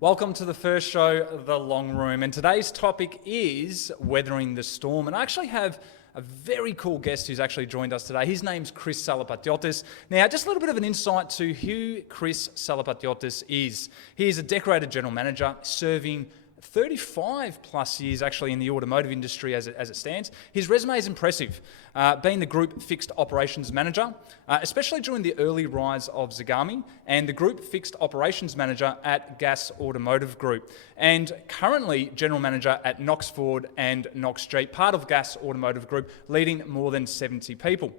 Welcome to the first show, The Long Room, and today's topic is weathering the storm. And I actually have a very cool guest who's actually joined us today. His name's Chris Tselepatiotis. Now, just a little bit of an insight to who Chris Tselepatiotis is. He is a decorated general manager serving 35 plus years actually in the automotive industry as it stands. His resume is impressive, being the group fixed operations manager, especially during the early rise of Zagami, and the group fixed operations manager at Gas Automotive Group, and currently general manager at Knox Ford and Knox Jeep, part of Gas Automotive Group, leading more than 70 people.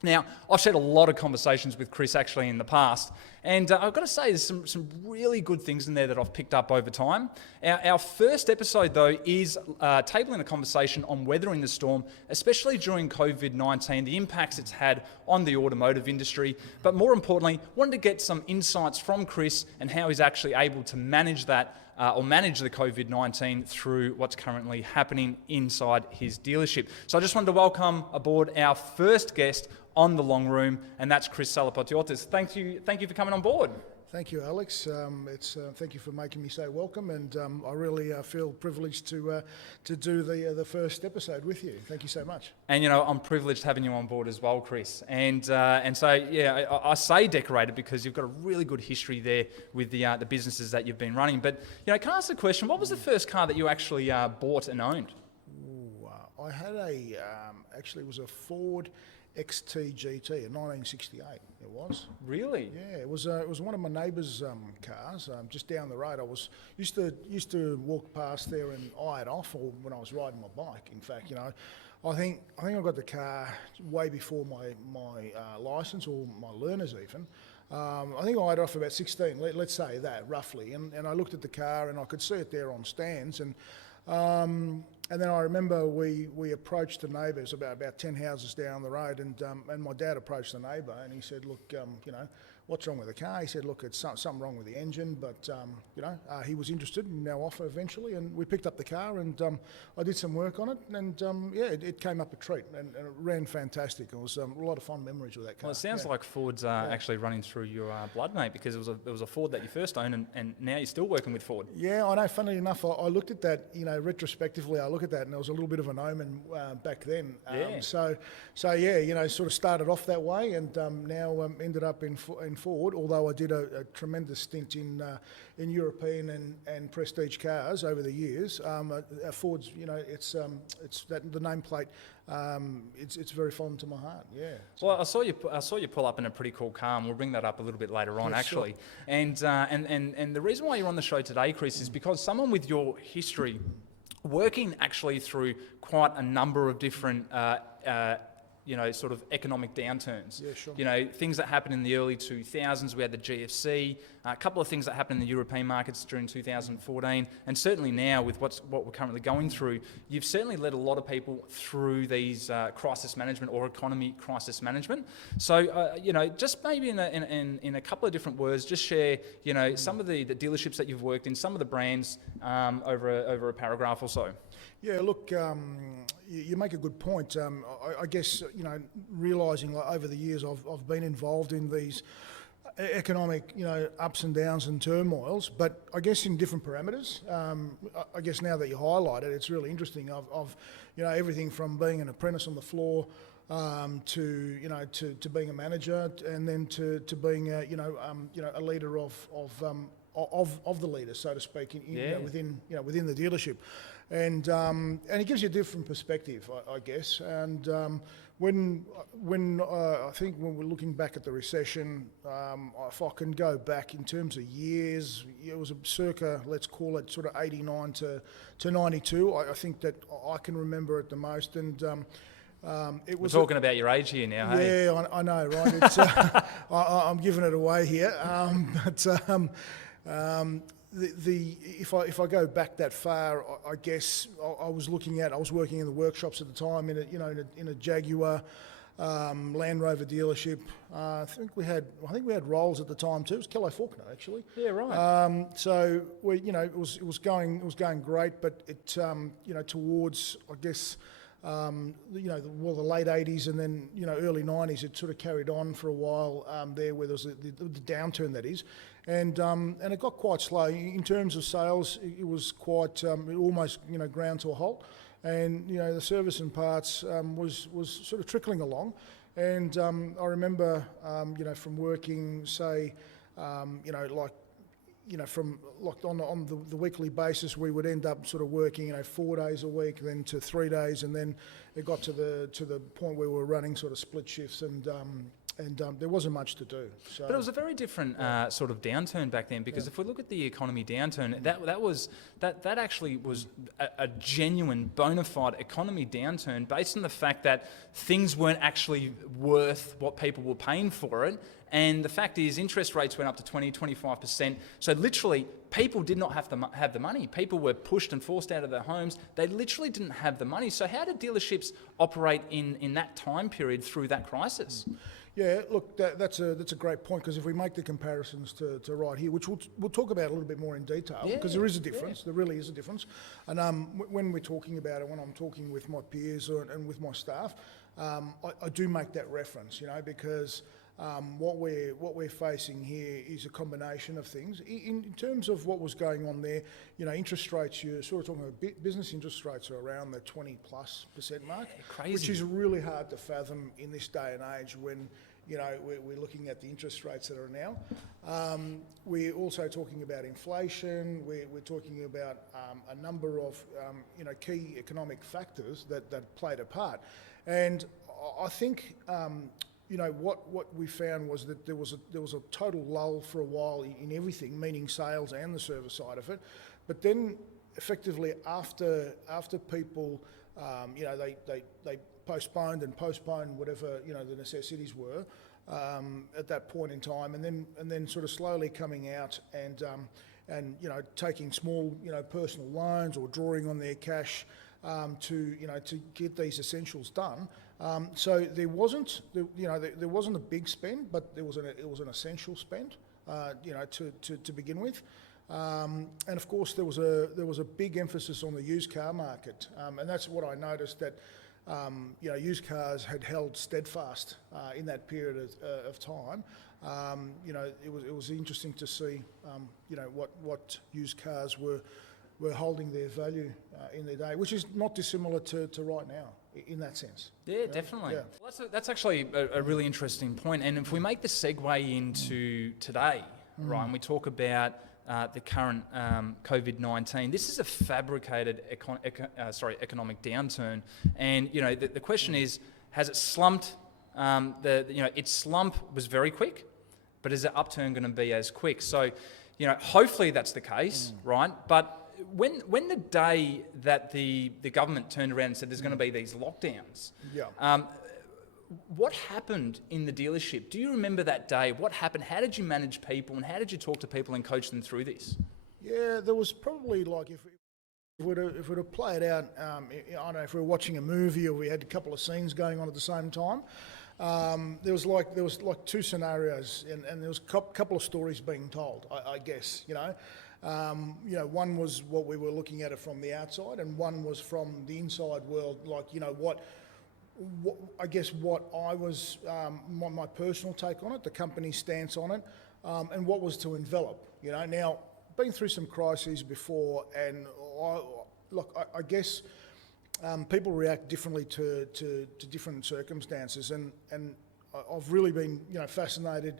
Now, I've had a lot of conversations with Chris actually in the past, and I've got to say there's some really good things in there that I've picked up over time. Our first episode, though, is tabling a conversation on weathering the storm, especially during COVID-19, the impacts it's had on the automotive industry, but more importantly, wanted to get some insights from Chris and how he's actually able to manage that or manage the COVID-19 through what's currently happening inside his dealership. So I just wanted to welcome aboard our first guest on The Long Room, and that's Chris Tselepatiotis. Thank you for coming on board. Thank you, Alex. Thank you for making me so welcome, and I really feel privileged to do the first episode with you. Thank you so much. And you know, I'm privileged having you on board as well, Chris. And so yeah, I say decorated because you've got a really good history there with the businesses that you've been running. But you know, can I ask the question? What was the first car that you actually bought and owned? I had actually it was a Ford XT-GT in 1968. It was. Really? Yeah, it was one of my neighbour's cars just down the road. Used to walk past there and eye it off, or when I was riding my bike. In fact, you know, I think I got the car way before my licence or my learners even. I think I eyed it off about 16. Let's say that roughly, and I looked at the car and I could see it there on stands and. And then I remember we approached the neighbours about 10 houses down the road, and my dad approached the neighbour and he said, look, you know, what's wrong with the car? He said, look, it's something wrong with the engine, but you know, he was interested in our offer eventually, and we picked up the car and I did some work on it, and yeah, it came up a treat and it ran fantastic. It was a lot of fun memories with that car. Well, it sounds like Ford's actually running through your blood, mate, because it was a Ford that you first owned, and now you're still working with Ford. Yeah, I know. Funnily enough, I looked at that, you know, retrospectively. I look at that, and there was a little bit of an omen back then. Yeah. So yeah, you know, sort of started off that way, and now ended up in Ford. Although I did a tremendous stint in European and prestige cars over the years. Ford's, you know, it's that the nameplate. It's very fond to my heart. Yeah. Well, I saw you pull up in a pretty cool car, and we'll bring that up a little bit later on, Yeah, actually. sure. And the reason why you're on the show today, Chris, is because someone with your history, working actually through quite a number of different you know, sort of economic downturns. Yeah, sure. You know, things that happened in the early 2000s, we had the GFC, a couple of things that happened in the European markets during 2014, and certainly now with what we're currently going through, you've certainly led a lot of people through these crisis management or economy crisis management. So, you know, just maybe in a couple of different words, just share, you know, some of the dealerships that you've worked in, some of the brands over a paragraph or so. Yeah, look, you make a good point. I guess, you know, realising like over the years I've been involved in these economic, you know, ups and downs and turmoils, but I guess in different parameters. I guess now that you highlight it, it's really interesting. I've you know, everything from being an apprentice on the floor to you know to being a manager, and then to being a, you know a leader of the leaders, so to speak, you know, within the dealership. And it gives you a different perspective, I guess. And when I think when we're looking back at the recession, if I can go back in terms of years, it was a circa, let's call it sort of 89 to 92. I think that I can remember it the most. And it was we're talking about your age here now, hey? Yeah, I know, right? It's, I'm giving it away here, if I go back that far, I guess I was working in the workshops at the time in a Jaguar Land Rover dealership. I think we had Rolls at the time too. It was Kelly Faulkner actually. Yeah, right. So it was going great, but it towards I guess the late 80s and then early 90s, it sort of carried on for a while there where there was the downturn, that is. and it got quite slow in terms of sales. It was quite almost ground to a halt, and the service and parts was sort of trickling along, and I remember from working say from like on the weekly basis, we would end up sort of working 4 days a week, then to 3 days, and then it got to the point where we were running sort of split shifts, and there wasn't much to do. So, but it was a very different sort of downturn back then, because if we look at the economy downturn, that actually was a genuine bona fide economy downturn based on the fact that things weren't actually worth what people were paying for it. And the fact is, interest rates went up to 20, 25%. So literally, people did not have the money. People were pushed and forced out of their homes. They literally didn't have the money. So how did dealerships operate in that time period through that crisis? Yeah, look, that's a great point, because if we make the comparisons to right here, which we'll talk about a little bit more in detail, because there is a difference, there really is a difference. And when we're talking about it, when I'm talking with my peers and with my staff, I do make that reference, because what we're facing here is a combination of things. In terms of what was going on there, interest rates, you're sort of talking about business interest rates are around the 20+% mark, crazy. Which is really hard to fathom in this day and age when we're looking at the interest rates that are now. We're also talking about inflation. We're talking about a number of key economic factors that played a part, and I think. What we found was that there was a total lull for a while in everything, meaning sales and the service side of it. But then, effectively, after people, they postponed whatever the necessities were at that point in time, and then sort of slowly coming out and taking small personal loans or drawing on their cash to get these essentials done. So there wasn't a big spend, but it was an essential spend, to begin with. And of course there was a big emphasis on the used car market, and that's what I noticed, that used cars had held steadfast in that period of time. It was interesting to see what used cars were holding their value in their day, which is not dissimilar to right now in that sense. Yeah, definitely. Yeah. Well, that's actually a really interesting point. And if we make the segue into today, right, and we talk about the current COVID-19, this is a fabricated economic downturn. And the question is, has it slumped? Its slump was very quick, but is the upturn going to be as quick? So, hopefully that's the case, right? But when the day that the government turned around and said there's going to be these lockdowns, what happened in the dealership? Do you remember that day? What happened? How did you manage people, and how did you talk to people and coach them through this? Yeah, there was probably, like, if we were to play it out, I don't know, if we were watching a movie or we had a couple of scenes going on at the same time, there was like two scenarios, and there was a couple of stories being told, I guess, one was what we were looking at it from the outside, and one was from the inside world, like, what I guess what I was, my personal take on it, the company's stance on it, and what was to envelop, Now, been through some crises before, and I guess people react differently to different circumstances, and I've really been, fascinated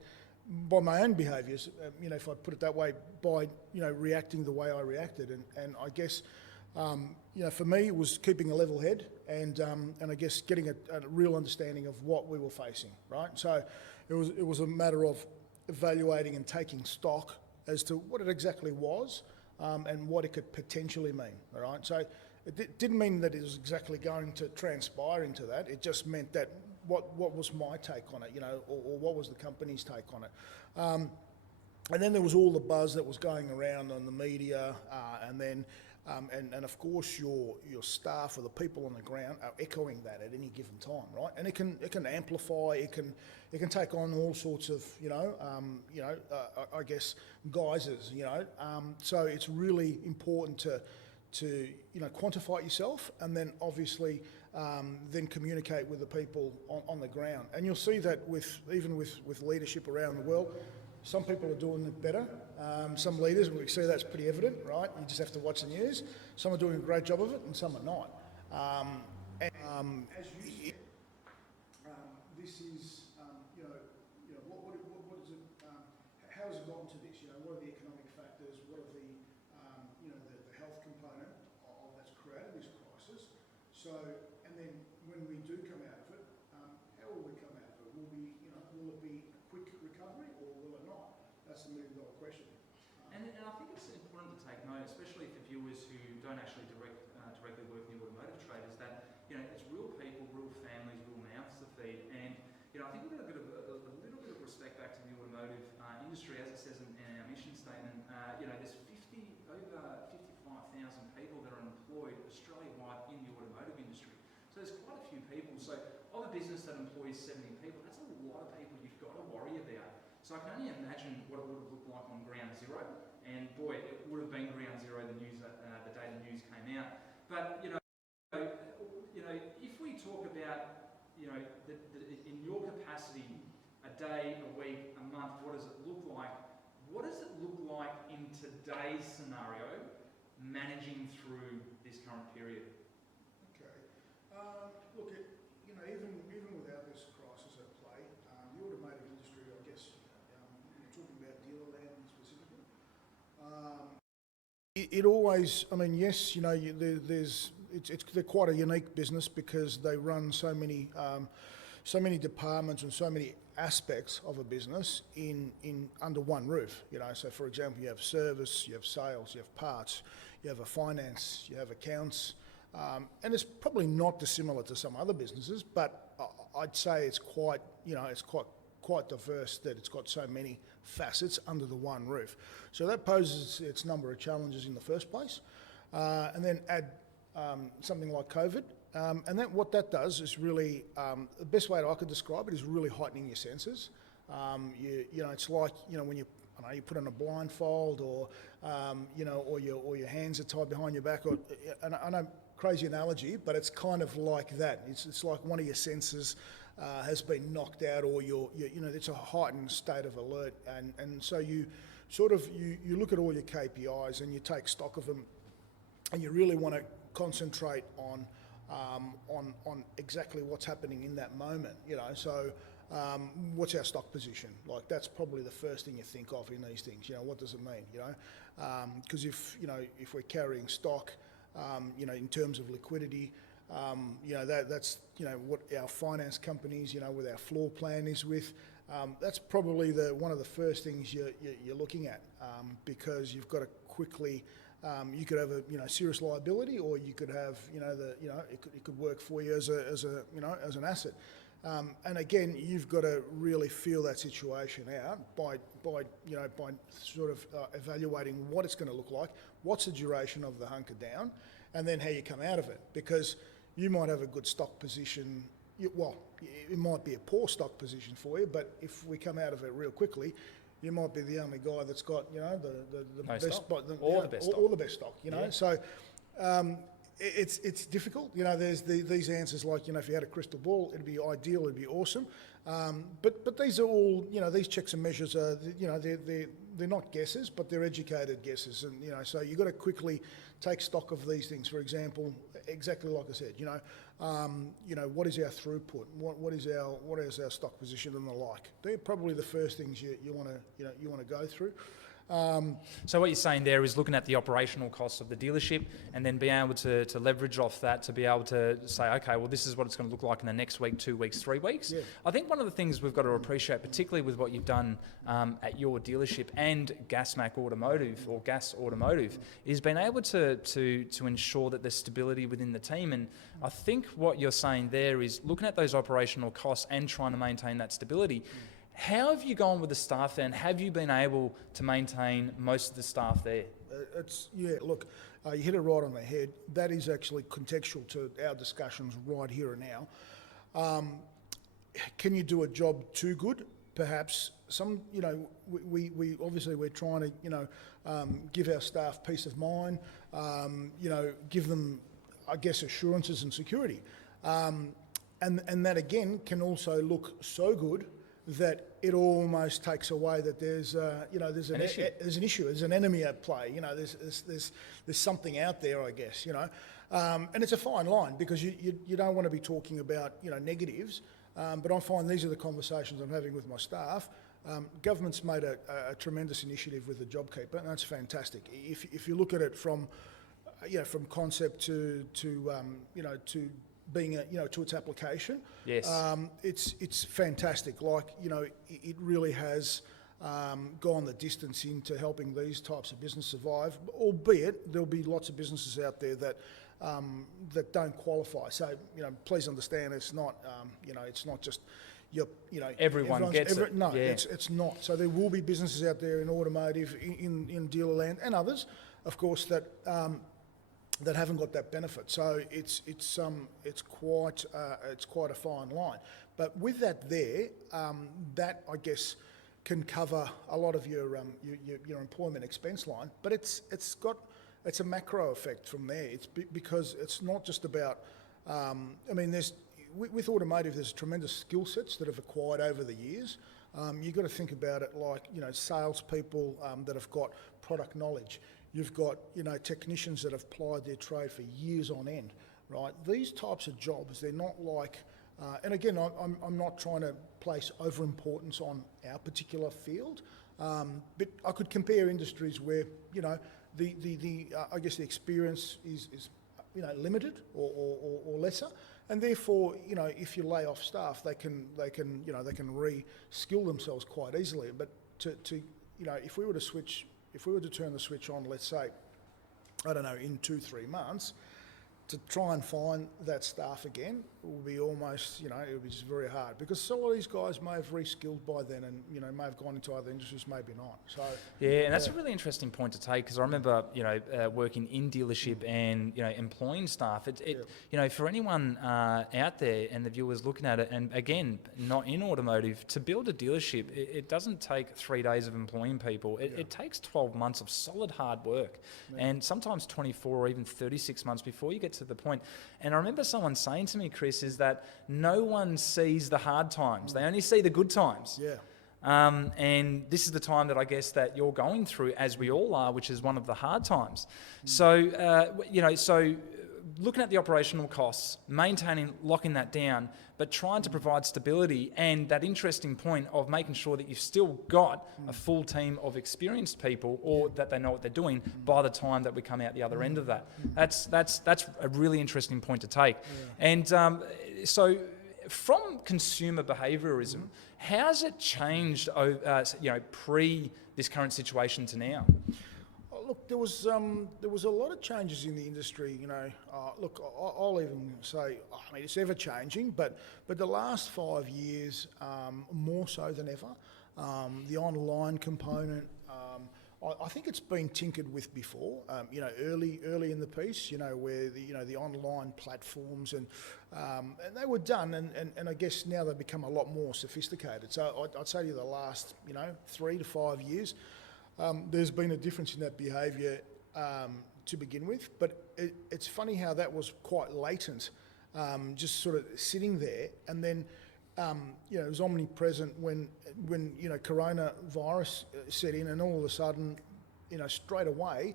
by my own behaviours, if I put it that way, by reacting the way I reacted, and I guess for me it was keeping a level head, and I guess getting a real understanding of what we were facing, right? So it was a matter of evaluating and taking stock as to what it exactly was, and what it could potentially mean, all right? So it didn't mean that it was exactly going to transpire into that. It just meant that what was my take on it, or what was the company's take on it. And then there was all the buzz that was going around on the media, and then and of course your staff or the people on the ground are echoing that at any given time, right? And it can amplify, it can take on all sorts of I guess guises, so it's really important to quantify it yourself, and then obviously then communicate with the people on the ground. And you'll see that even with leadership around the world, Some people are doing it better. Some leaders, we see that's pretty evident, right? You just have to watch the news. Some are doing a great job of it and some are not. As you said, this is, what is it, how has it gotten to this? What are the economic factors? What are the health component of that's created this crisis? So, and then when we do come out of it, how will we come out of it? Will it be a quick recovery or will it not? That's the million-dollar question. And I think it's important to take note, especially for viewers who don't actually directly work in the automotive trade, is that it's real people, real families, real mouths to feed. And I think we've got a little bit of respect back to the automotive industry, as it says in our mission statement. There's over 55,000 people that are employed Australia-wide in the automotive industry. So there's quite a few people. So of a business that employs 70 people, that's a lot of people you've got to worry about. So I can only imagine what it would have looked like on ground zero. And boy, it would have been ground zero the day the news came out. But if we talk about in your capacity, a day, a week, a month, what does it look like? What does it look like in today's scenario, managing through this current period? Okay. Look, even without this crisis at play, the automotive industry, I guess, you're talking about dealer land specifically. It always, yes, they're quite a unique business because they run so many departments and so many aspects of a business in under one roof. So for example, you have service, you have sales, you have parts, you have a finance, you have accounts, and it's probably not dissimilar to some other businesses, but I'd say it's quite diverse, that it's got so many facets under the one roof. So that poses its number of challenges in the first place, and then add something like COVID. And what that does is really, the best way that I could describe it is really heightening your senses. It's like, when you put on a blindfold or your hands are tied behind your back, and I know, crazy analogy, but it's kind of like that. It's like one of your senses has been knocked out, or it's a heightened state of alert, and so you look at all your KPIs and you take stock of them, and you really want to concentrate on exactly what's happening in that moment. So what's our stock position? Like, that's probably the first thing you think of in these things. What does it mean? Because if we're carrying stock, in terms of liquidity, that's what our finance companies, with our floor plan is with. That's probably one of the first things you're looking at, because you've got to quickly. You could have a serious liability, or you could have it could work for you as an asset. And again, you've got to really feel that situation out by sort of evaluating what it's going to look like, what's the duration of the hunker down, and then how you come out of it. Because you might have a good stock position. It might be a poor stock position for you, but if we come out of it real quickly, you might be the only guy that's got the best stock, all the best stock. All the best stock. So it's difficult. There's these answers like, if you had a crystal ball, it'd be ideal, it'd be awesome. But these are all, these checks and measures are, they're not guesses, but they're educated guesses. And so you've got to quickly take stock of these things. For example, exactly like I said, what is our throughput? What is our stock position and the like? They're probably the first things you want to go through. So what you're saying there is looking at the operational costs of the dealership, and then being able to leverage off that to be able to say, okay, well, this is what it's going to look like in the next week, 2 weeks, 3 weeks. Yeah. I think one of the things we've got to appreciate, particularly with what you've done at your dealership and Gasmac Automotive or Gas Automotive, is being able to ensure that there's stability within the team. And I think what you're saying there is looking at those operational costs and trying to maintain that stability. How have you gone with the staff there, and have you been able to maintain most of the staff there? Look, you hit it right on the head. That is actually contextual to our discussions right here and now. Can you do a job too good? Perhaps. We obviously we're trying to, give our staff peace of mind, give them, I guess, assurances and security. And that again can also look so good that it almost takes away that there's there's an issue, there's an enemy at play. There's something out there, I guess. And it's a fine line because you don't want to be talking about negatives. But I find these are the conversations I'm having with my staff. Government's made a tremendous initiative with the JobKeeper, and that's fantastic. If you look at it from concept to being to its application, yes, it's fantastic. Like it really has gone the distance into helping these types of businesses survive. Albeit there'll be lots of businesses out there that don't qualify. So please understand, it's not it's not just everyone gets it. No, yeah. it's not. So there will be businesses out there in automotive, in dealer land, and others, of course, that haven't got that benefit. So it's quite a fine line. But with that there, that I guess can cover a lot of your employment expense line. But it's a macro effect from there. It's because it's not just about. With automotive, there's tremendous skill sets that have acquired over the years. You've got to think about it like salespeople that have got product knowledge. You've got technicians that have plied their trade for years on end, right? These types of jobs, they're not like, and again, I'm not trying to place overimportance on our particular field, but I could compare industries where I guess the experience is limited or lesser, and therefore if you lay off staff, they can re-skill themselves quite easily. But if we were to turn the switch on, let's say, I don't know, in 2-3 months, to try and find that staff again will be almost, it will be just very hard, because a lot of these guys may have re-skilled by then and, may have gone into other industries, maybe not. So yeah, and that's a really interesting point to take, because I remember, working in dealership and, employing staff. For anyone out there and the viewers looking at it, and again, not in automotive, to build a dealership, it doesn't take 3 days of employing people. It takes 12 months of solid hard work, and sometimes 24 or even 36 months before you get to the point. And I remember someone saying to me, Chris, is that no one sees the hard times. They only see the good times. Yeah. And this is the time that I guess that you're going through, as we all are, which is one of the hard times. So, so looking at the operational costs, maintaining, locking that down, but trying to provide stability, and that interesting point of making sure that you've still got a full team of experienced people, or that they know what they're doing by the time that we come out the other end of that. That's a really interesting point to take. And so from consumer behaviourism, how's it changed pre this current situation to now? Look, there was a lot of changes in the industry. Look, I'll even say, it's ever changing, but the last 5 years, more so than ever, the online component. I think it's been tinkered with before. Early in the piece, where the online platforms and they were done, and I guess now they've become a lot more sophisticated. So I'd say to you the last 3 to 5 years. There's been a difference in that behaviour to begin with, but it's funny how that was quite latent, just sort of sitting there, and then it was omnipresent when coronavirus set in, and all of a sudden, straight away,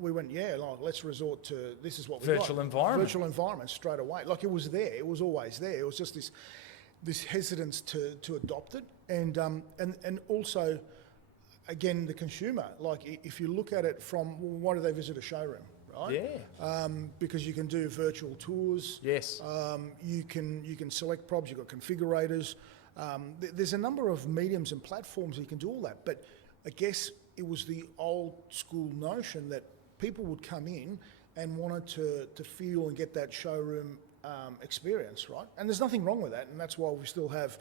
we went, let's resort to, this is what we virtual environment straight away. Like, it was there, it was always there. It was just this hesitance to adopt it, and also. Again, the consumer, like if you look at it from, why do they visit a showroom, right? Yeah. Because you can do virtual tours. Yes. You can select probes. You've got configurators. There's a number of mediums and platforms that you can do all that. But I guess it was the old school notion that people would come in and wanted to feel and get that showroom experience, right? And there's nothing wrong with that, and that's why we still have,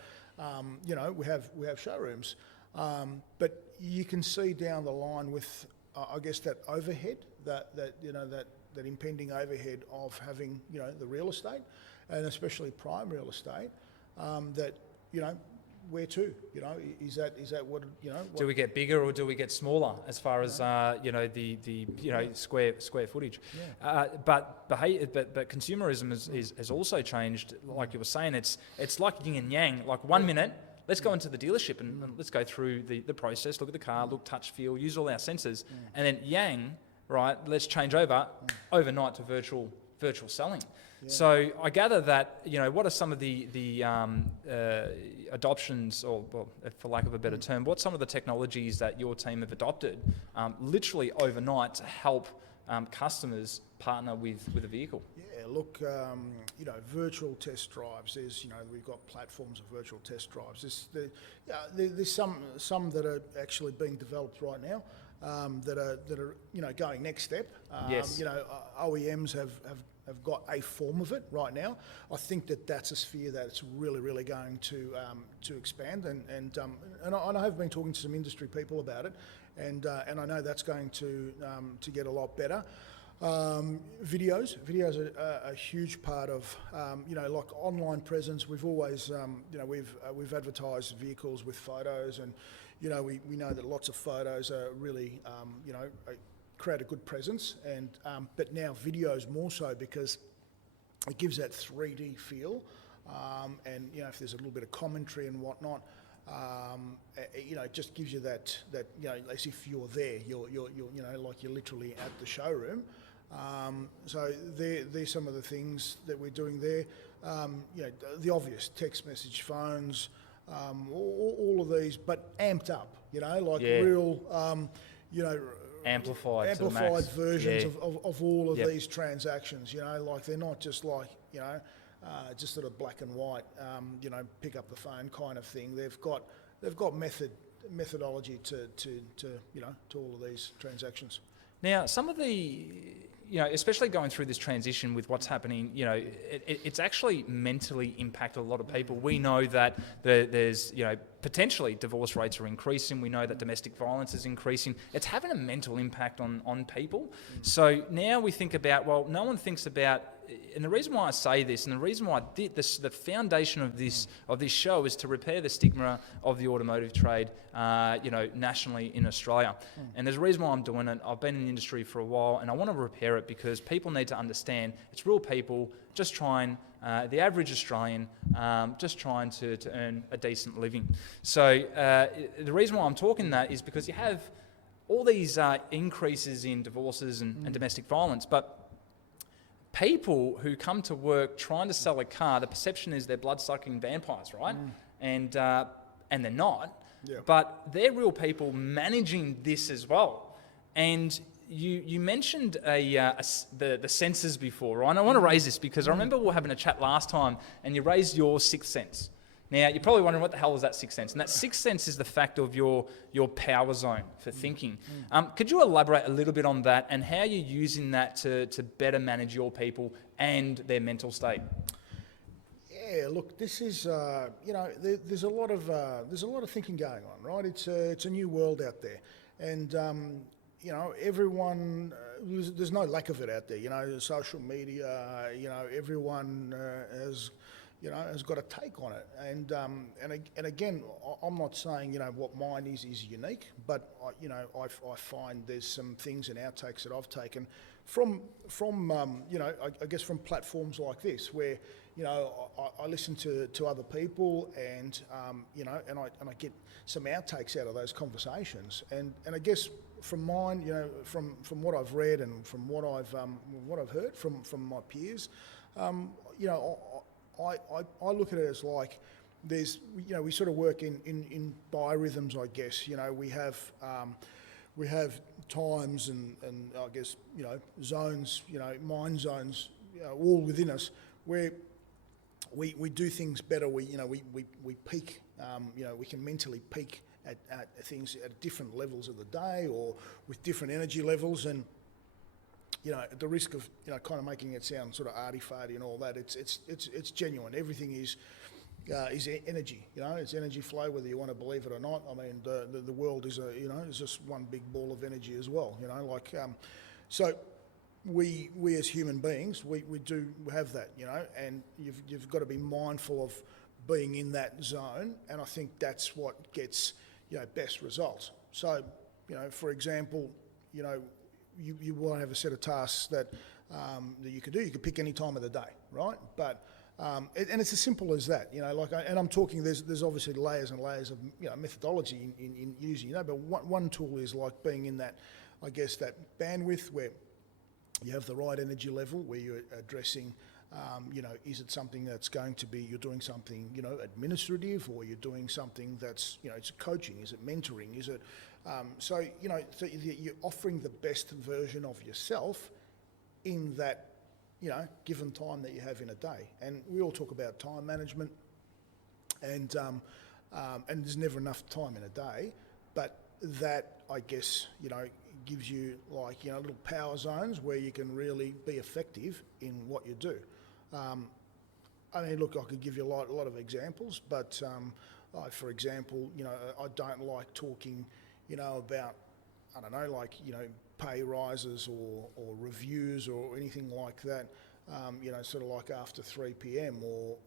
we have showrooms. But you can see down the line with, I guess, that overhead, that impending overhead of having, the real estate, and especially prime real estate, that, where to, is that what, do we get bigger or do we get smaller as far as, the square footage? Yeah. But consumerism has also changed, like you were saying. It's like yin and yang. Like 1 minute, Let's go into the dealership and let's go through the process, look at the car, look, touch, feel, use all our senses, and then yang, right, let's change over overnight to virtual selling. Yeah. So I gather that, what are some of the adoptions, or well, for lack of a better term, what's some of the technologies that your team have adopted literally overnight to help customers partner with a vehicle? Yeah, look, virtual test drives. We've got platforms of virtual test drives. There's some that are actually being developed right now that are going next step. Yes. OEMs have got a form of it right now. I think that's a sphere that it's really going to expand, and I have been talking to some industry people about it, and I know that's going to get a lot better. Videos are a huge part of like online presence. We've always we've advertised vehicles with photos, and we know that lots of photos are really create a good presence, and but now videos more so, because it gives that 3D feel, and if there's a little bit of commentary and whatnot, it just gives you that as if you're there, you're like you're literally at the showroom. So there's some of the things that we're doing there. The obvious text message, phones, all of these, but amped up. Real. Amplified versions of all of these transactions. Like they're not just like just sort of black and white. Pick up the phone kind of thing. They've got methodology to all of these transactions. Now, some of the, especially going through this transition with what's happening, it's actually mentally impacted a lot of people. We know that there's, potentially divorce rates are increasing. We know that domestic violence is increasing. It's having a mental impact on people. So now we think about, well, no one thinks about, and the reason why I say this, and the reason why I did this, the foundation of this show is to repair the stigma of the automotive trade, nationally in Australia. And there's a reason why I'm doing it. I've been in the industry for a while, and I want to repair it because people need to understand it's real people just trying, the average Australian, just trying to earn a decent living. So the reason why I'm talking that is because you have all these increases in divorces and domestic violence, but people who come to work trying to sell a car, the perception is they're blood-sucking vampires, right? And they're not. Yeah. But they're real people managing this as well. And you mentioned the senses before, right? And I want to raise this because I remember we were having a chat last time, and you raised your sixth sense. Now, you're probably wondering, what the hell is that sixth sense? And that sixth sense is the fact of your power zone for thinking. Could you elaborate a little bit on that and how you're using that to better manage your people and their mental state? Yeah, look, this is there's a lot of thinking going on, right? It's a new world out there, and everyone. There's no lack of it out there. Social media. Everyone has got a take on it, and again, I'm not saying what mine is unique, but I find there's some things in our takes that I've taken from I guess from platforms like this, where I listen to other people, and and I get some outtakes out of those conversations, and I guess from mine, from what I've read and from what I've heard from my peers, I look at it as like there's, we sort of work in biorhythms, I guess. We have times and I guess, zones, mind zones, all within us, where we do things better. We peak, we can mentally peak at things at different levels of the day or with different energy levels, and at the risk of kind of making it sound sort of arty-farty and all that, it's genuine. Everything is energy. It's energy flow, whether you want to believe it or not. I mean, the world is is just one big ball of energy as well. So we as human beings, we do have that. And you've got to be mindful of being in that zone, and I think that's what gets best results. So for example, you want to have a set of tasks that you could do. You could pick any time of the day, right? But And it's as simple as that, and I'm talking, there's obviously layers and layers of, methodology in using, but one tool is like being in that, I guess, that bandwidth where you have the right energy level, where you're addressing, is it something that's going to be, you're doing something, administrative, or you're doing something that's, it's coaching, is it mentoring, is it, so you're offering the best version of yourself in that, given time that you have in a day. And we all talk about time management, and there's never enough time in a day, but that, I guess, gives you like, little power zones where you can really be effective in what you do. I mean, look, I could give you a lot of examples, but for example, I don't like talking, about, I don't know, like, pay rises or reviews or anything like that, sort of like after 3 p.m. or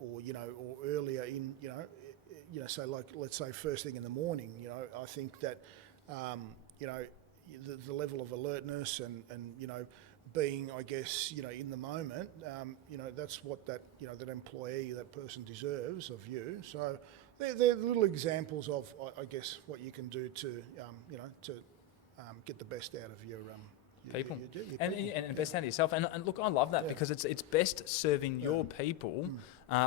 earlier in, so like, let's say first thing in the morning, I think that, the level of alertness and being, I guess, in the moment, that's what that, that employee, that person deserves of you. So they're little examples of, I guess, what you can do to, to get the best out of your people. your And best out of yourself. And look, I love that because it's best serving your people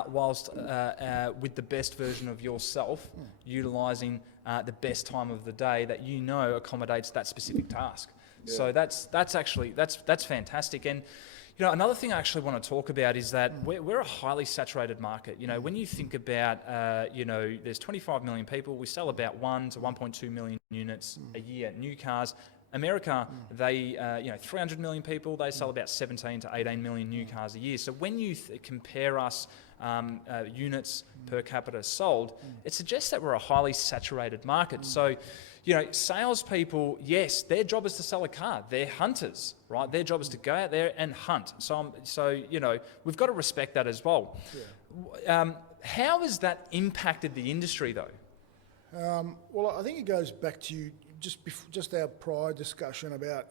whilst with the best version of yourself, utilising the best time of the day that accommodates that specific task. Yeah. So that's actually fantastic. And another thing I actually want to talk about is that we're a highly saturated market. When you think about, there's 25 million people, we sell about 1 to 1.2 million units a year, new cars. America, they, 300 million people, they sell about 17 to 18 million new cars a year. So when you compare us units per capita sold, it suggests that we're a highly saturated market. So, salespeople, yes, their job is to sell a car. They're hunters, right? Their job is to go out there and hunt. So we've got to respect that as well. Yeah. How has that impacted the industry, though? Well, I think it goes back to just our prior discussion about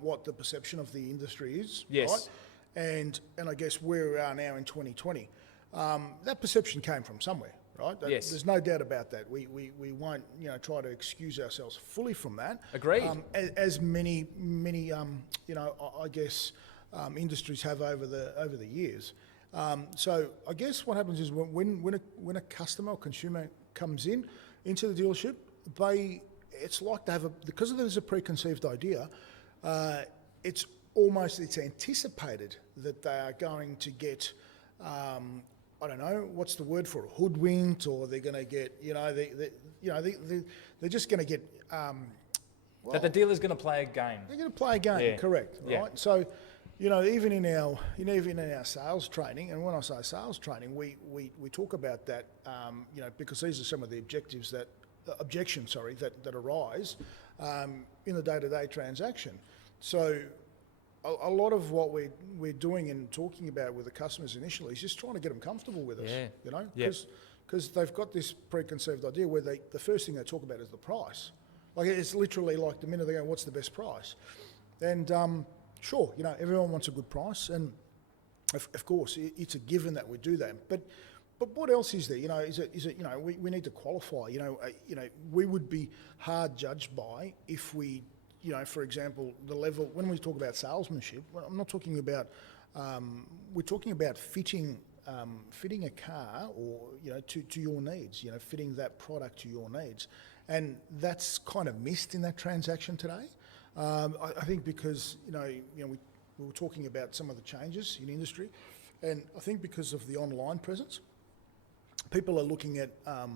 what the perception of the industry is, yes, right? And I guess where we are now in 2020, that perception came from somewhere, right? Yes. There's no doubt about that. We won't try to excuse ourselves fully from that. Agreed. As many I guess industries have over the years. So I guess what happens is when a customer or consumer comes into the dealership, it's like they have because there's a preconceived idea, it's anticipated that they are going to get, I don't know, what's the word for it, hoodwinked, or they're going to get, they're just going to get, that the dealer's going to play a game. They're going to play a game, correct, right? Yeah. So, even in our sales training, and when I say sales training, we talk about that, because these are some of the objectives objections that arise in the day-to-day transaction. So a lot of what we're doing and talking about with the customers initially is just trying to get them comfortable with us, because they've got this preconceived idea where the first thing they talk about is the price. Like, it's literally like the minute they go, what's the best price? And sure, everyone wants a good price, and of course it's a given that we do that. But what else is there? Is it we need to qualify. We would be hard judged by if we, for example, the level when we talk about salesmanship. I'm not talking about. We're talking about fitting a car or to your needs. Fitting that product to your needs, and that's kind of missed in that transaction today. I think because we were talking about some of the changes in industry, and I think because of the online presence. People are looking at, the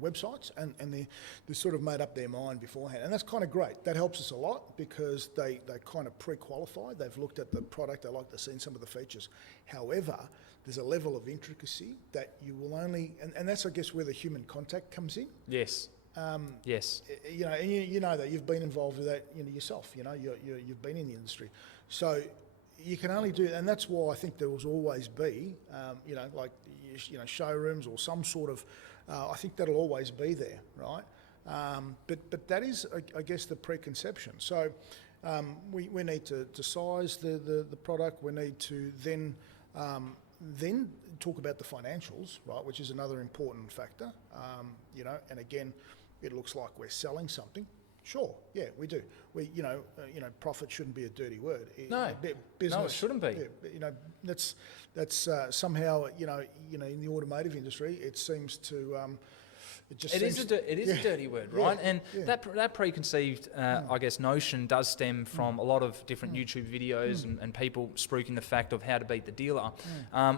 websites and they sort of made up their mind beforehand. And that's kind of great. That helps us a lot because they kind of pre-qualify. They've looked at the product. They like to see some of the features. However, there's a level of intricacy that you will only, and that's, I guess, where the human contact comes in. Yes. Yes. And you know that you've been involved with that yourself. You've been in the industry. So you can only do, and that's why I think there will always be, showrooms or some sort of. I think that'll always be there, right? But that is, I guess, the preconception. So we need to size the product. We need to then Then talk about the financials, right, which is another important factor. And again, it looks like we're selling something. Sure, yeah, we do. Profit shouldn't be a dirty word. No, Business, no, it shouldn't be. That's somehow in the automotive industry, it seems to. It is a dirty word, right? Yeah, and that preconceived, I guess, notion does stem from a lot of different YouTube videos and people spruiking the fact of how to beat the dealer.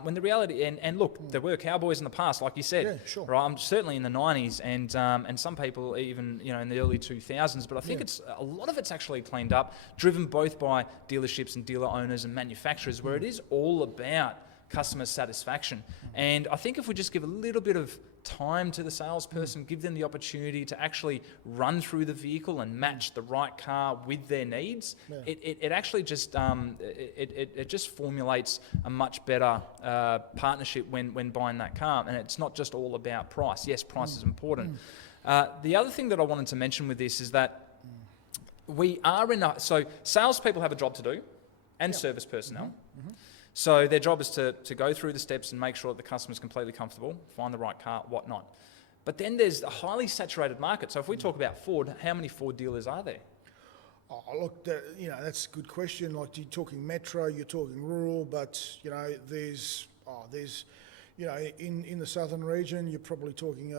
When the reality, and look, there were cowboys in the past, like you said, Yeah, sure. right? I'm certainly in the 90s, and some people even in the early 2000s. But I think it's a lot of it's actually cleaned up, driven both by dealerships and dealer owners and manufacturers, where it is all about customer satisfaction. And I think if we just give a little bit of time to the salesperson, give them the opportunity to actually run through the vehicle and match the right car with their needs, it actually just it just formulates a much better partnership when buying that car. And it's not just all about price. Yes, price is important. The other thing that I wanted to mention with this is that we are so salespeople have a job to do, and service personnel. So their job is to go through the steps and make sure that the customer is completely comfortable, find the right car, whatnot. But then there's a highly saturated market. So if we talk about Ford, how many Ford dealers are there? Oh, look, that's a good question. Like, you're talking metro, you're talking rural, but there's in the southern region, you're probably talking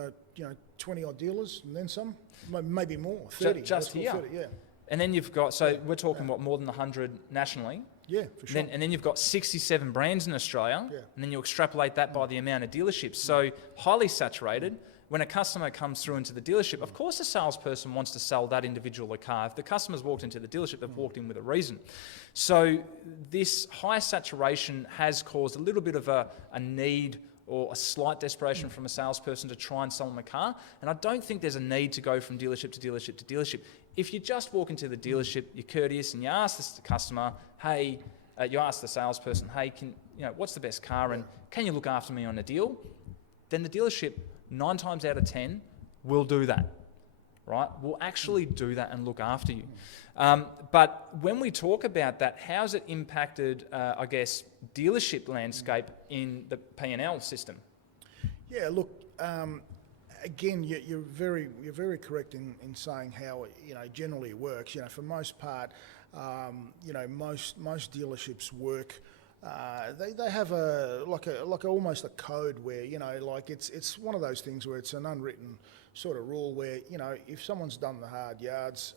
20 odd dealers and then some, maybe more, 30. Just here. 30, yeah. And then you've got, we're talking more than 100 nationally. Yeah, for sure. And then you've got 67 brands in Australia, and then you extrapolate that by the amount of dealerships. So highly saturated. When a customer comes through into the dealership, of course the salesperson wants to sell that individual a car. If the customer's walked into the dealership, they've walked in with a reason. So this high saturation has caused a little bit of a need or a slight desperation from a salesperson to try and sell them a car. And I don't think there's a need to go from dealership to dealership to dealership. If you just walk into the dealership, you're courteous and you ask the customer, hey, you ask the salesperson, hey, what's the best car and can you look after me on a deal? Then the dealership, 9 times out of 10, will do that, right? Will actually do that and look after you. But when we talk about that, how's it impacted, dealership landscape in the P&L system? Yeah, look, again, you're very correct in saying how it generally works. For most part, most dealerships work. They have almost a code where it's one of those things where it's an unwritten sort of rule where if someone's done the hard yards,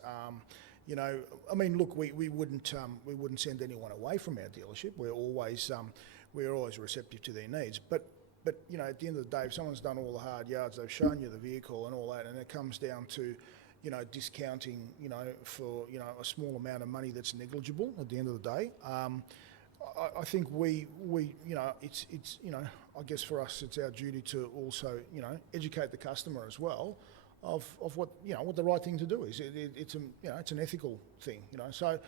look, we wouldn't send anyone away from our dealership. We're always receptive to their needs, but at the end of the day, if someone's done all the hard yards, they've shown you the vehicle and all that, and it comes down to discounting for a small amount of money that's negligible at the end of the day. I think we it's I guess for us it's our duty to also educate the customer as well of what what the right thing to do is. It's an ethical thing, So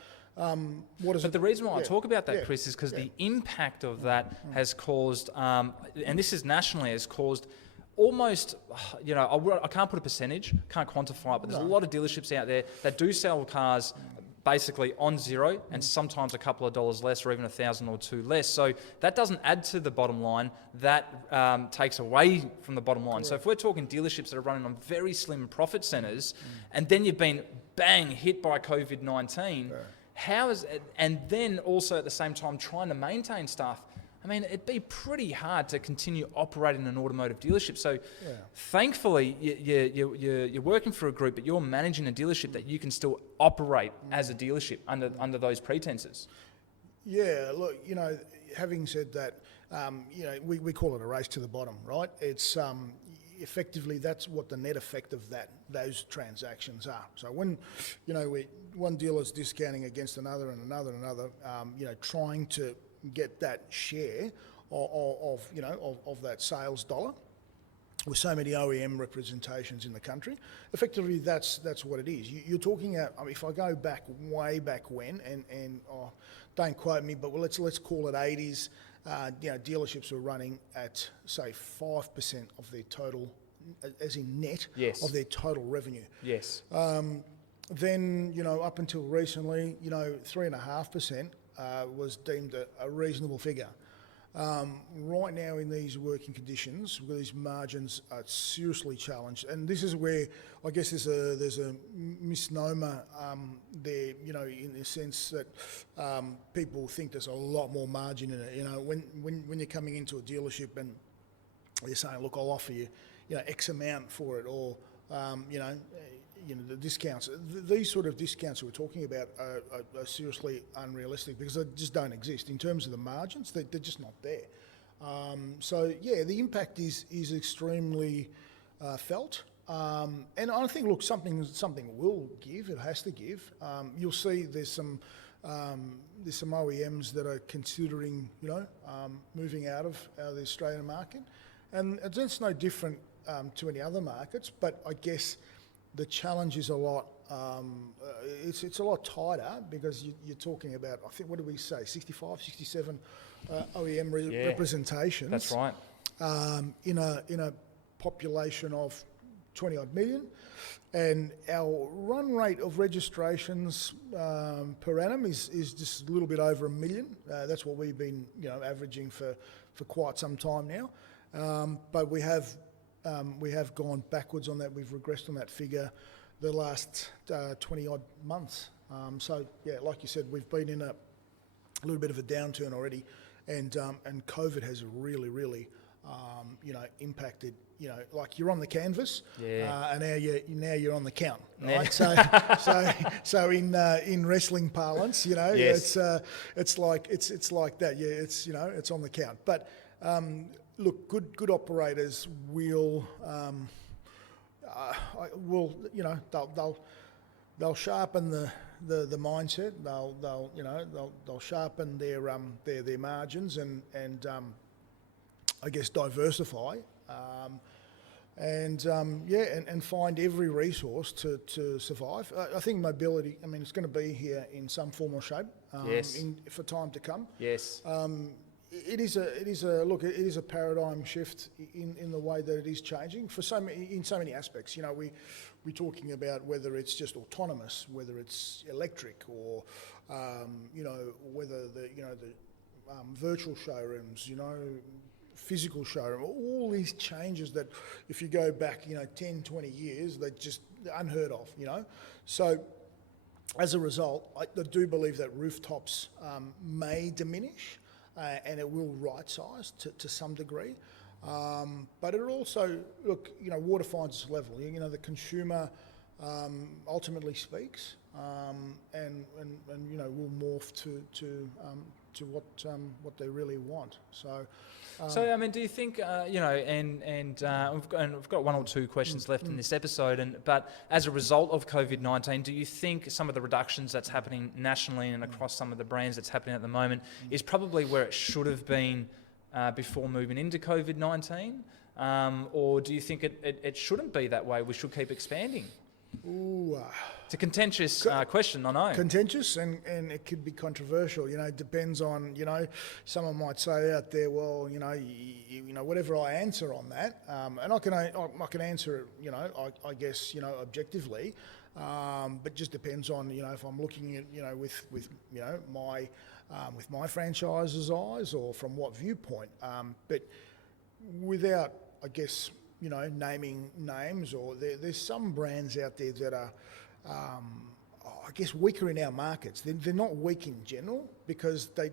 what is? But the reason why I talk about that, Chris, is because the impact of that has caused, and this is nationally, has caused almost, I can't put a percentage, can't quantify it, but there's a lot of dealerships out there that do sell cars basically on zero and sometimes a couple of dollars less or even $1,000 or $2,000 less. So that doesn't add to the bottom line, that takes away from the bottom line. Correct. So if we're talking dealerships that are running on very slim profit centres and then you've been bang hit by COVID-19, how is it, and then also at the same time trying to maintain staff, it'd be pretty hard to continue operating an automotive dealership. So thankfully, you're working for a group, but you're managing a dealership that you can still operate as a dealership under those pretenses. Yeah, look, having said that, we call it a race to the bottom, right? It's effectively that's what the net effect of those transactions are. So when one dealer's discounting against another and another, trying to get that share of that sales dollar with so many OEM representations in the country. Effectively, that's what it is. You're talking about, if I go back way back when, and don't quote me, but let's call it 80s. Dealerships were running at say 5% of their total, as in net, of their total revenue. Yes. Then up until recently, 3.5%. Was deemed a reasonable figure. Right now in these working conditions, where these margins are seriously challenged, and this is where I guess there's a misnomer there, in the sense that people think there's a lot more margin in it. When you're coming into a dealership and you're saying, look, I'll offer you, X amount for it, or the discounts. These sort of discounts we're talking about are seriously unrealistic because they just don't exist in terms of the margins. They're just not there. The impact is extremely felt. And I think, look, something will give. It has to give. You'll see there's some OEMs that are considering, moving out of the Australian market, and it's no different to any other markets. But I guess the challenge is a lot. It's a lot tighter because you're talking about, I think, what did we say, 65, 67 OEM representations. That's right. In a population of 20 odd million, and our run rate of registrations per annum is just a little bit over 1 million. That's what we've been averaging for quite some time now. But we have gone backwards on that. We've regressed on that figure the last 20 odd months. Like you said, we've been in a little bit of a downturn already, and COVID has really impacted. Like you're on the canvas, and now you're on the count, right? Yeah. So in wrestling parlance, yes. it's like that. Yeah, it's on the count. But look, good operators will they'll sharpen the mindset. They'll sharpen their margins and I guess diversify. And find every resource to survive. I think mobility, it's going to be here in some form or shape for time to come. Yes. It is a paradigm shift in the way that it is changing in so many aspects. We're talking about whether it's just autonomous, whether it's electric, or whether the virtual showrooms, physical showroom, all these changes that if you go back 10, 20 years, they're just unheard of. So as a result, I do believe that rooftops may diminish. And it will right-size to some degree. But it'll also, look, water finds its level. The consumer ultimately speaks and will morph to what they really want. So, do you think, we've got one or two questions left in this episode, but as a result of COVID-19, do you think some of the reductions that's happening nationally and across some of the brands that's happening at the moment is probably where it should have been before moving into COVID-19? Or do you think it shouldn't be that way? We should keep expanding? Ooh, it's a contentious question, I know. Contentious, and it could be controversial. It depends on, someone might say out there, well, whatever I answer on that, and I can answer it, I guess, objectively, but just depends on, if I'm looking at, with my franchise's eyes or from what viewpoint, but without, I guess, naming names, or there's some brands out there that are, I guess, weaker in our markets. They're not weak in general because they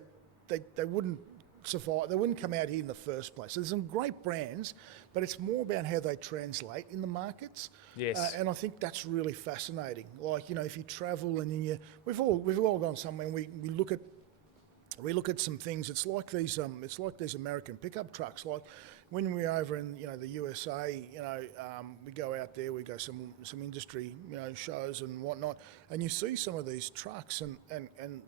wouldn't survive. They wouldn't come out here in the first place. So there's some great brands, but it's more about how they translate in the markets. Yes. And I think that's really fascinating. Like, if you travel and we've all gone somewhere and we look at some things. It's like these American pickup trucks. Like when we're over in the USA, we go out there, we go some industry shows and whatnot, and you see some of these trucks and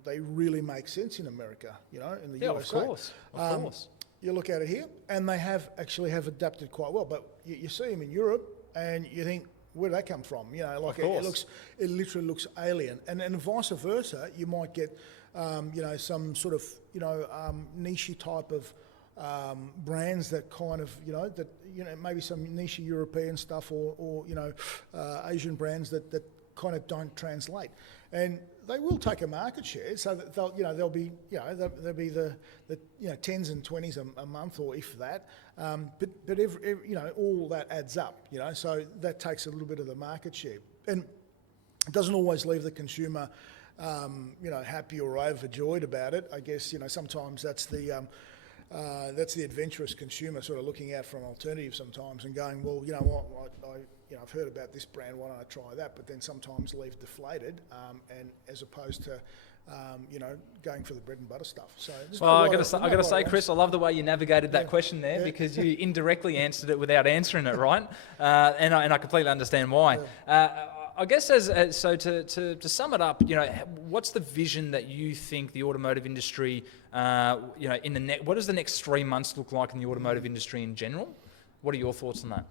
they really make sense in America, in the USA. Of course. You look at it here, and they have adapted quite well. But you see them in Europe, and you think, where did that come from? It literally looks alien, and vice versa. You might get some sort of niche type of brands that kind of maybe some niche European stuff or Asian brands that kind of don't translate, and they will take a market share, so that there'll be the tens and twenties a month, or if that. But every, all that adds up. So that takes a little bit of the market share, and it doesn't always leave the consumer, happy or overjoyed about it. I guess sometimes that's the adventurous consumer sort of looking out for an alternative sometimes and going, well, you know what, I've heard about this brand, why don't I try that? But then sometimes leave deflated, and as opposed to, going for the bread and butter stuff. So, well, I got to say, Chris, I love the way you navigated that question there, because you indirectly answered it without answering it, right? And I completely understand why. Yeah. I guess so to sum it up, what's the vision that you think the automotive industry, what does the next 3 months look like in the automotive industry in general? What are your thoughts on that?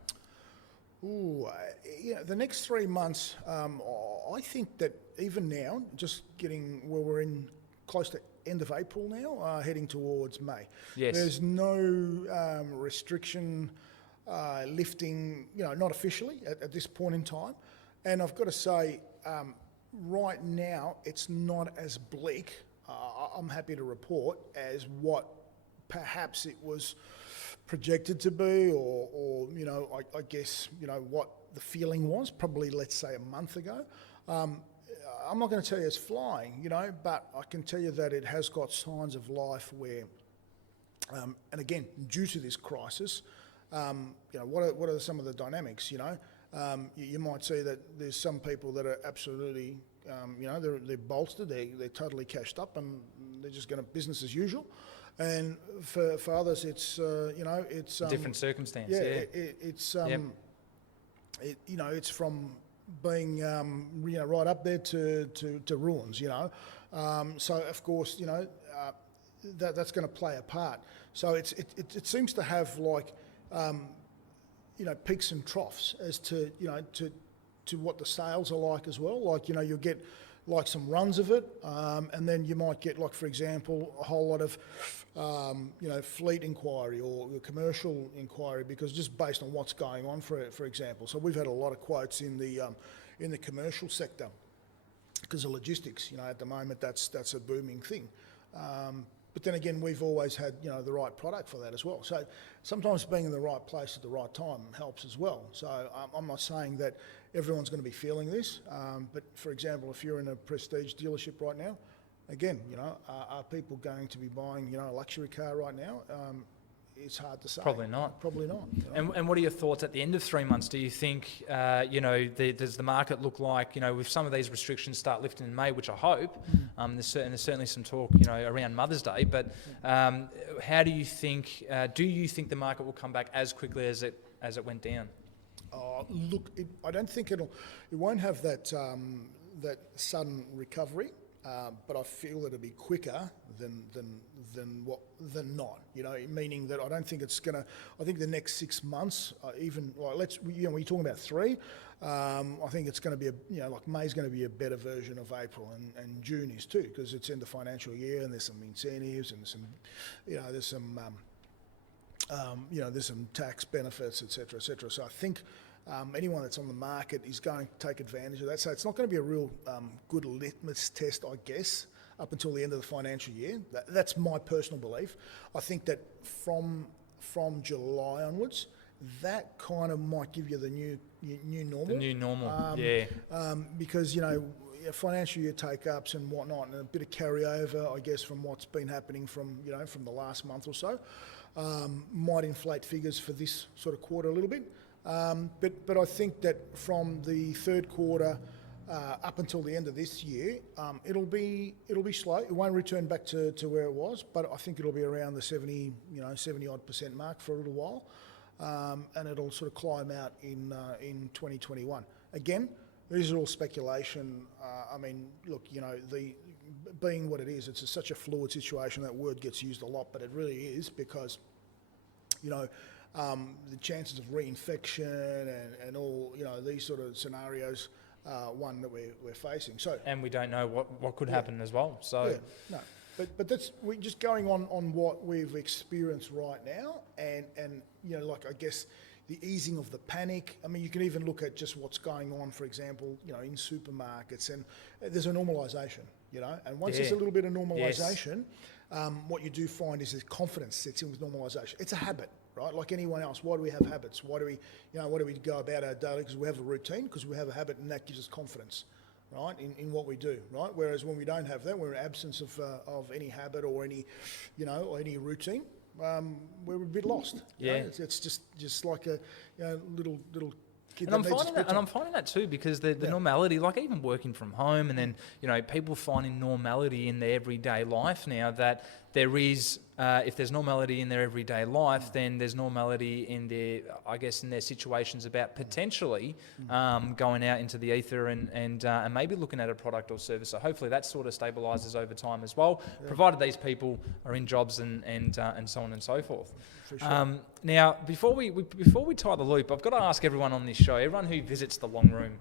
Ooh, the next 3 months, I think that even now, just getting where we're in close to end of April now, heading towards May. Yes. There's no restriction lifting, not officially at this point in time. And I've got to say, right now, it's not as bleak, I'm happy to report, as what perhaps it was projected to be, or I guess, what the feeling was, probably, let's say, a month ago. I'm not going to tell you it's flying, but I can tell you that it has got signs of life where, and again, due to this crisis, what are some of the dynamics, you might see that there's some people that are absolutely, they're bolstered, they're totally cashed up, and they're just going to business as usual. And for others, it's it's different circumstance. Yeah. It's from being right up there to ruins. So of course that's going to play a part. So it seems to have like peaks and troughs as to what the sales are like as well. Like you'll get like some runs of it, and then you might get, like, for example, a whole lot of fleet inquiry or commercial inquiry, because just based on what's going on, for example. So we've had a lot of quotes in the commercial sector because of logistics. At the moment that's a booming thing. But then again, we've always had the right product for that as well. So sometimes being in the right place at the right time helps as well. So I'm not saying that everyone's going to be feeling this, but for example, if you're in a prestige dealership right now, again, are people going to be buying a luxury car right now? It's hard to say. Probably not. Probably not. And what are your thoughts at the end of 3 months? Do you think, does the market look like, with some of these restrictions start lifting in May, which I hope, there's certainly some talk, around Mother's Day, but how do you think the market will come back as quickly as it went down? Look, I don't think it won't have that sudden recovery, but I feel that it'll be quicker than not. Meaning that I don't think it's gonna. I think the next 6 months, even like when you're talking about 3, I think it's going to be like May's going to be a better version of April, and June is too, because it's in the financial year and there's some incentives and there's some tax benefits, etc., etc. So I think anyone that's on the market is going to take advantage of that. So it's not going to be a real good litmus test, I guess, up until the end of the financial year. That's my personal belief. I think that from July onwards, that kind of might give you the new normal. The new normal, because financial year take-ups and whatnot, and a bit of carryover, I guess, from what's been happening from the last month or so, might inflate figures for this sort of quarter a little bit. But I think that from the third quarter up until the end of this year, it'll be slow. It won't return back to where it was, but I think it'll be around the 70-odd% mark for a little while, and it'll sort of climb out in 2021. Again, these are all speculation. I mean, look, being what it is, it's such a fluid situation. That word gets used a lot, but it really is, because the chances of reinfection and all these sort of scenarios, one that we're facing. So, and we don't know what could happen as well. So no, but that's, we're just going on what we've experienced right now, and like, I guess the easing of the panic. I mean, you can even look at just what's going on, for example, in supermarkets, and there's a normalisation, and once there's a little bit of normalisation, what you do find is that confidence sets in with normalisation. It's a habit, right? Like anyone else. Why do we have habits? Why do we go about our daily? Because we have a routine, because we have a habit, and that gives us confidence, right, in what we do, right? Whereas when we don't have that, we're in absence of any habit or any, or any routine, we're a bit lost. It's just like a little kid. And I'm finding that too, because the normality, like even working from home, and then people finding normality in their everyday life now, that there is, if there's normality in their everyday life, then there's normality in their situations about potentially going out into the ether and maybe looking at a product or service. So hopefully that sort of stabilises over time as well, provided these people are in jobs and so on and so forth. For sure. Now, before we tie the loop, I've got to ask everyone on this show, everyone who visits the Long Room,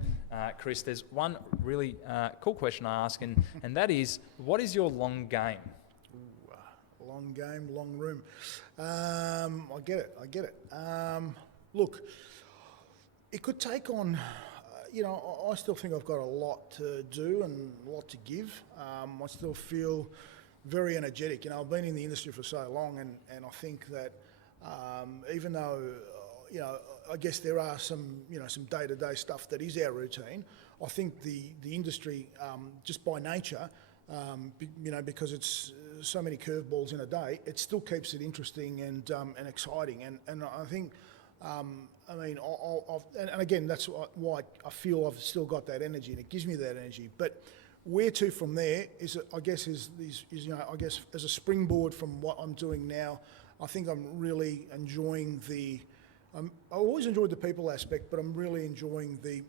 Chris, there's one really cool question I ask, and that is, what is your long game? Long game, long room. I get it. Look, it could take on, I still think I've got a lot to do and a lot to give. I still feel very energetic. I've been in the industry for so long, and I think that even though, I guess there are some day-to-day stuff that is our routine, I think the industry, just by nature, because it's so many curveballs in a day, it still keeps it interesting and exciting. And I think, and again, that's why I feel I've still got that energy, and it gives me that energy. But where to from there is as a springboard from what I'm doing now. I think I'm really enjoying I always enjoyed the people aspect, but I'm really enjoying the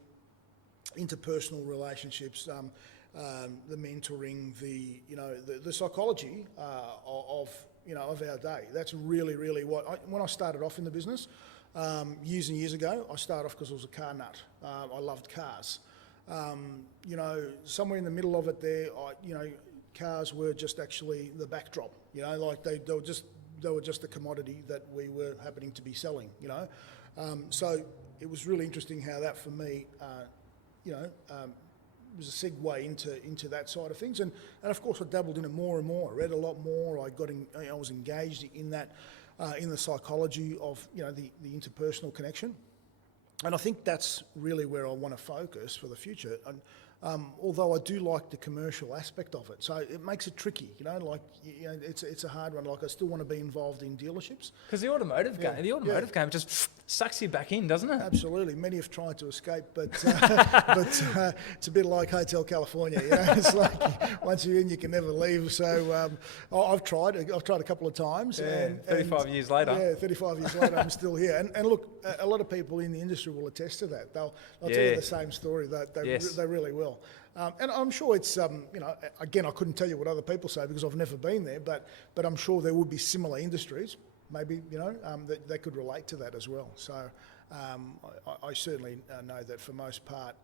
interpersonal relationships, the mentoring, the psychology of our day. That's really what when I started off in the business years and years ago. I started off because I was a car nut. I loved cars. Somewhere in the middle of it there, cars were just actually the backdrop. Like they were just a commodity that we were happening to be selling. So it was really interesting how that for me, was a segue into that side of things, and of course I dabbled in it more and more. I read a lot more. I was engaged in that, in the psychology of the interpersonal connection, and I think that's really where I want to focus for the future. And although I do like the commercial aspect of it, so it makes it tricky. It's a hard one. Like I still want to be involved in dealerships because the automotive game just sucks you back in, doesn't it? Absolutely. Many have tried to escape, but it's a bit like Hotel California. It's like once you're in, you can never leave. So I've tried a couple of times. Yeah, 35 years later. Yeah, 35 years later, I'm still here. And look, a lot of people in the industry will attest to that. They'll tell you the same story. They really will. And I'm sure it's, again, I couldn't tell you what other people say because I've never been there, but I'm sure there would be similar industries, maybe, that they could relate to that as well. So I certainly know that for most part,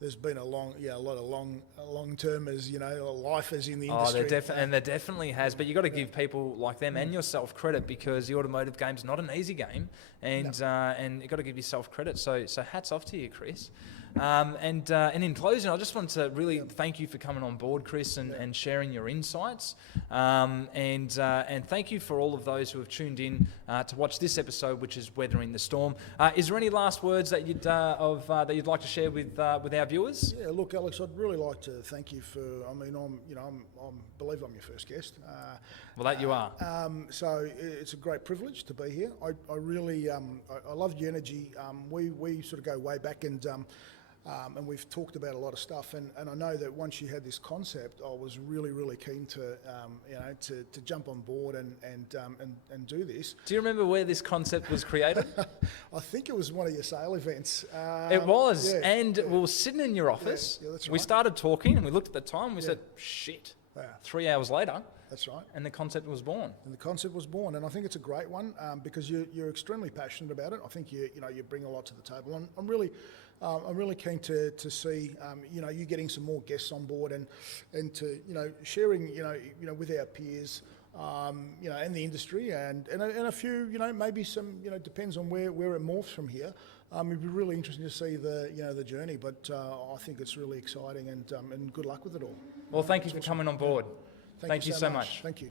there's been a lot of long-termers, lifers in the industry. There definitely has. But you've got to give people like them and yourself credit, because the automotive game's not an easy game, and you've got to give yourself credit. So hats off to you, Chris. And in closing, I just want to really thank you for coming on board, Chris, and sharing your insights. And thank you for all of those who have tuned in to watch this episode, which is Weathering the Storm. Is there any last words that you'd like to share with our viewers? Yeah, look, Alex, I'd really like to thank you for. I believe I'm your first guest. Well, that you are. So it's a great privilege to be here. I really I loved your energy. We sort of go way back, and we've talked about a lot of stuff, and I know that once you had this concept, I was really keen to to jump on board and do this. Do you remember where this concept was created? I think it was one of your sale events. It was, we were sitting in your office. Yeah, that's right. We started talking, and we looked at the time. We said, "Shit." 3 hours later. That's right. And the concept was born. And I think it's a great one because you're extremely passionate about it. I think you bring a lot to the table. And I'm really keen to see you getting some more guests on board and to sharing with our peers and the industry, and a few, maybe some, depends on where it morphs from here. It'd be really interesting to see the journey, but I think it's really exciting, and good luck with it all. Well, thank you for coming on board. Thank you so much. Thank you.